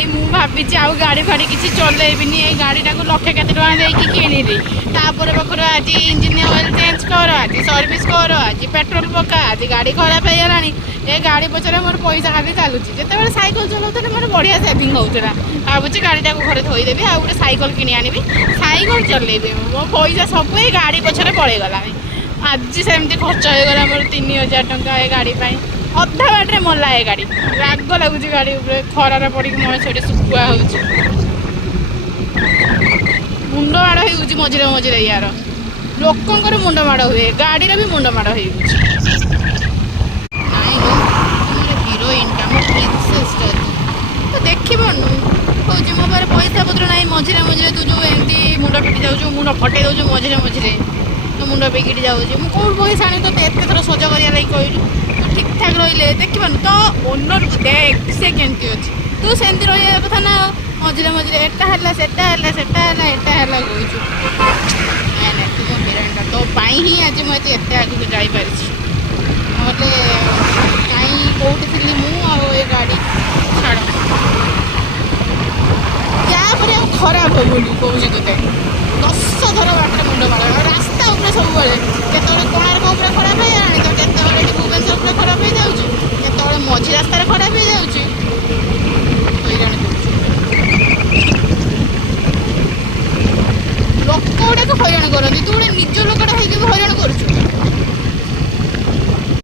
भाई मु भावी आउ गाड़ी फाड़ी किसी चलैबिनी ये गाड़ीटा को लक्षे केते टଙ୍କା देकी किनिली तापर पाखर आज इंजिन ऑयल चेंज कर आज सर्विस कर आज पेट्रोल पका आज गाड़ी खराब हो गलानी ये गाड़ी पछरे मोर पैसा खाली चलुची जिते साइकिल चलाउते मोर बढ़िया सेविंग होउतरा भावुची गाड़ीटा को घरे थोईदेवी आ गोटे साइकिल किनी आनिबी साइकिल चलेबी मो पैसा सब ये गाड़ी पछरे पड़े गलानी आज सेमती खर्च हो गला मोर 3000 टଙ୍କା ये गाड़ी पाई अधा बाटे मला ये गाड़ी राग लगुच गाड़ी खरार पड़ी मशीन शुखुआ हो मुंड माड़ हो मझे मझे यार लोकंर मुंड माड़ हुए गाड़ी भी मुंड माड़ हो हिरोइन कम प्रिंसेस तो देखी पार्नु कौच मो पारे पैसा पत्र ना मझे मझे तू जो एमती मुंड पिटी जाऊ मुंड फटे दौ मझे मझे तो मुंड बिगिड़ी जाऊँगी मुझे कौन पैसा आनी तो एत थर सज कर कहलु ठीक ठाक रही देखिए तो ओनर को देख से केमती अच्छी तू सेमती रहा कथा ना मझे मझे एटा है सेटा है सेटा है एटा है कहूँ तू मो हिरोइनटा तो ही आज मुझे एत आगे जापारी नहले कहीं कौटी थी मुझे गाड़ी छाड़ क्या खराब हो बोली कहूँ तुते 10 थर बाटे मुंड मार रास्ता उपरे सब केतवे कोणार्क उपरे खराब है तो केतवे भुवनेश्वर उपरे खराब हो जाऊँ केतवे मझी रास्तार खराब हो जाऊँ लोक गुड़ाक हईराण करती तू गोटे निज लोकटा होगी हईराण करुचु